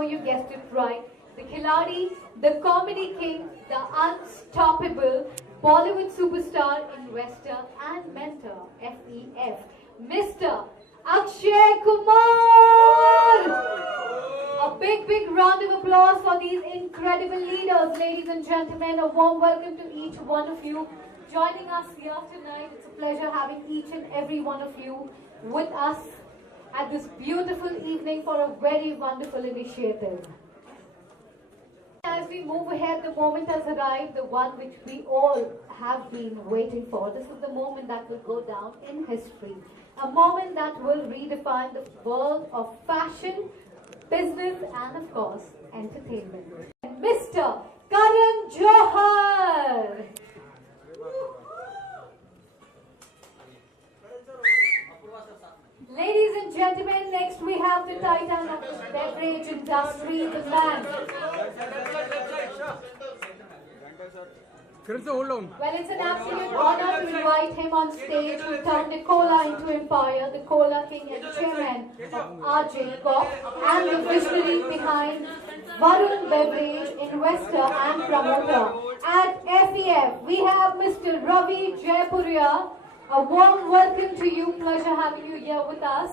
know you guessed it right. The Khiladi, the comedy king, the unstoppable Bollywood superstar, investor and mentor, FEF, Mr. Akshay Kumar! A big round of applause for these incredible leaders, ladies and gentlemen. A warm welcome to each one of you joining us here tonight. It's a pleasure having each and every one of you with us at this beautiful evening for a very wonderful initiative. As we move ahead, the moment has arrived, the one which we all have been waiting for. This is the moment that will go down in history. A moment that will redefine the world of fashion, business and of course, entertainment. Mr. Karan Johar! Ladies and gentlemen, next we have the titan of the beverage industry, the man. Well, it's an absolute honor to invite him on stage who turned the cola into empire, the cola king and chairman of RJ Corp, and the visionary behind Varun Beverage, investor and promoter. At FEF, we have Mr. Ravi Jaipuria. A warm welcome to you. Pleasure having you here with us.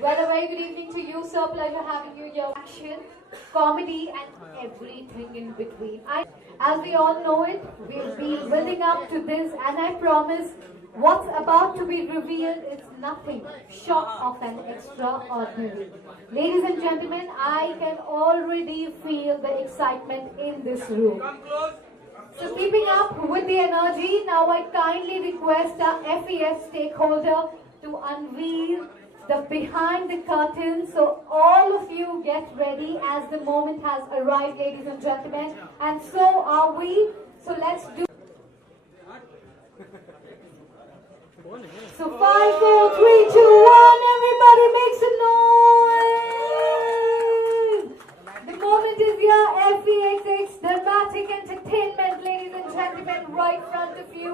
Well, a very good evening to you, sir. Pleasure having you here. Action, comedy, and everything in between. As we all know it, we've been building up to this, and I promise what's about to be revealed is nothing short of an extraordinary. Ladies and gentlemen, I can already feel the excitement in this room. So keeping up with the energy, now I kindly request our FEF stakeholder to unveil the behind the curtain. So all of you get ready as the moment has arrived, ladies and gentlemen. And so are we. So let's do. So 5, 4, 3, 2, 1, everybody make some noise! The moment is here, FEXX, dramatic entertainment, ladies and gentlemen, right in front of you.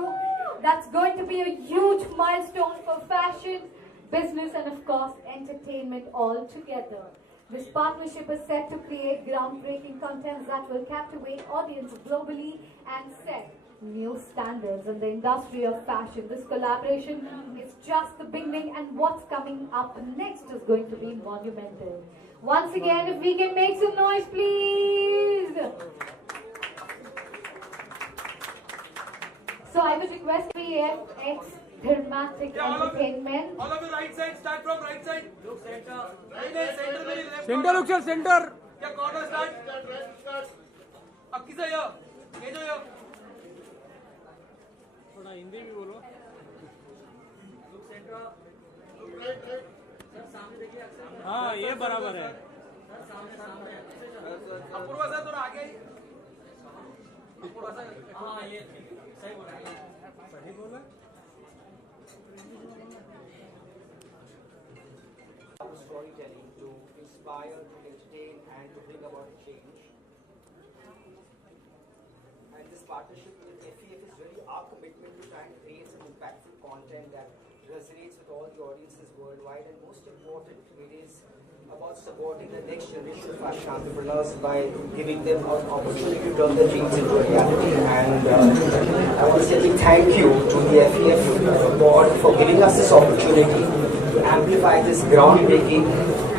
That's going to be a huge milestone for fashion, business and of course entertainment all together. This partnership is set to create groundbreaking content that will captivate audiences globally and set new standards in the industry of fashion. This collaboration is just the beginning, and what's coming up next is going to be monumental. Once again, if we can make some noise, please. So I would request FEX dramatic entertainment. All of the right side, start from right side. Look center. Center. Center, look sir, center. Yeah, corner start. Akki se yo. ये जो यो. थोड़ा हिंदी भी बोलो. Look center. Look right. Sir सामने देखिए अक्षर. हाँ ये बराबर है. सर सामने. अपूर्वा सर थोड़ा आगे. अपूर्वा सर. हाँ ये सही बोला. सही बोला. Storytelling to inspire, to entertain, and to bring about change. And this partnership with FEF is really our commitment to try and create some impactful content that resonates with all the audiences worldwide. And most important, it is about supporting the next generation of fashion entrepreneurs by giving them an opportunity to turn their dreams into a reality. And I want to say a big thank you to the FEF board for giving us this opportunity to amplify this groundbreaking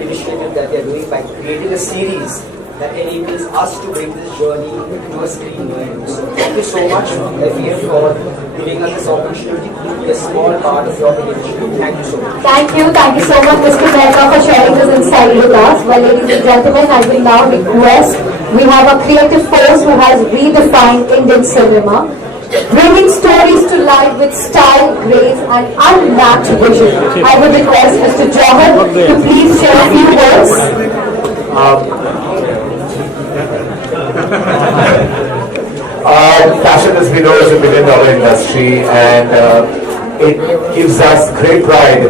initiative that they're doing by creating a series that enables us to bring this journey to a screen near you. So thank you so much, FEF, for giving us this opportunity to be a small part of your initiative. Thank you so much. Thank you so much, Mr. Mehta, for sharing this insight with us. Well, ladies and gentlemen, I will now request, we have a creative force who has redefined Indian cinema, bringing stories to life with style, grace and unmatched vision. I would request Mr. Johar to please share a few words. Fashion, as we know, is a billion-dollar industry, and it gives us great pride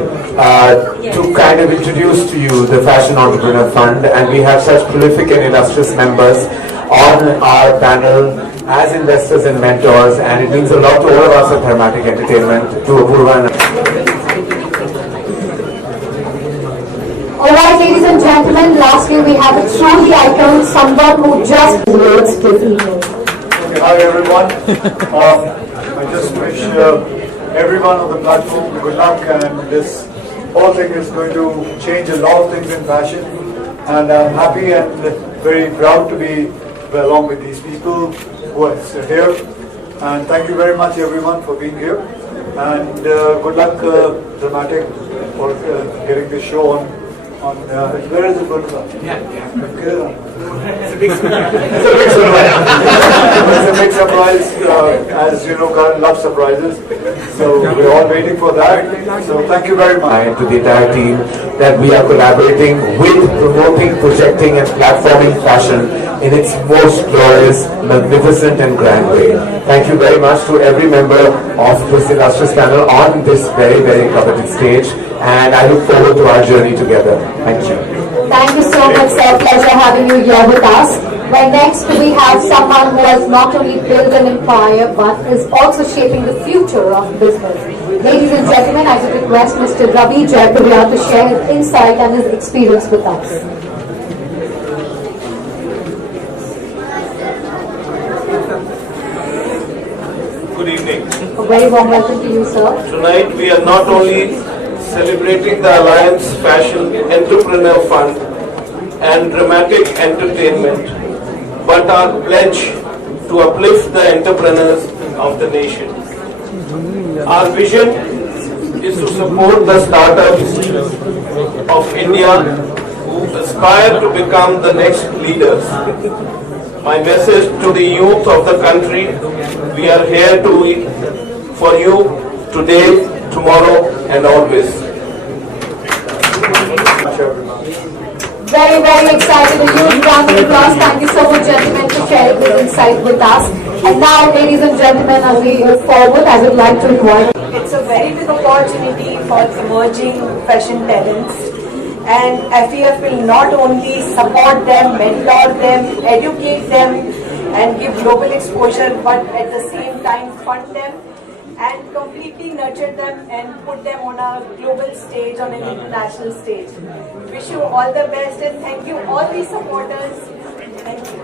to kind of introduce to you the Fashion Entrepreneur Fund, and we have such prolific and illustrious members on our panel as investors and mentors, and it means a lot to all of us at Thermatic Entertainment, to Apurva and Alright, ladies and gentlemen, lastly we have a truly icon, someone who just words this evening. Okay, hi everyone. I just wish everyone on the platform good luck, and this whole thing is going to change a lot of things in fashion, and I'm happy and very proud to be along with these people who are here, and thank you very much everyone for being here, and good luck Dramatic for getting this show on where is it going to be? It's a big surprise. It's a big surprise. As you know, Karan loves surprises. So we're all waiting for that. So thank you very much. and to the entire team that we are collaborating with, promoting, projecting and platforming fashion in its most glorious, magnificent and grand way. Thank you very much to every member of this illustrious panel on this very, very coveted stage, and I look forward to our journey together. Thank you. Thank you so much, sir. Pleasure having you here with us. Well, next we have someone who has not only built an empire but is also shaping the future of business. Ladies and gentlemen, I would request Mr. Ravi Jaipuria to share his insight and his experience with us. Good evening. A very warm welcome to you, sir. Tonight we are not only celebrating the Alliance Fashion Entrepreneur Fund and Dramatic Entertainment, but our pledge to uplift the entrepreneurs of the nation. Our vision is to support the startups of India who aspire to become the next leaders. My message to the youth of the country: we are here for you today, tomorrow and always. Very, very excited. A huge round of applause. Thank you so much, gentlemen, for sharing this insight with us. And now, ladies and gentlemen, as we move forward, I would like to invite. It's a very big opportunity for emerging fashion talents, and FEF will not only support them, mentor them, educate them and give global exposure, but at the same time fund them and completely nurture them and put them on a global stage, on an international stage. Wish you all the best and thank you all the supporters. Thank you.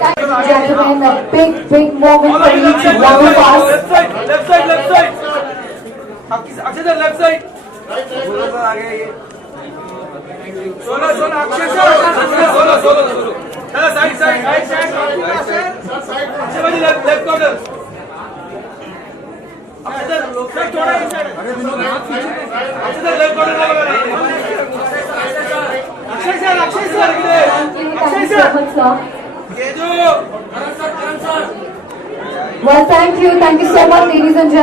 Thank you, gentlemen. A big, big moment for each one of us. Left side. Akshay sir, left side. Solo. Akshay sir, solo. Side. Akshay bhai, left corner. Akshay sir, थोड़ा inside. Akshay sir, left corner लगा रहे हैं. Akshay sir, इधर. Thank you so much, sir. ये जो Well, thank you so much, ladies and gentlemen.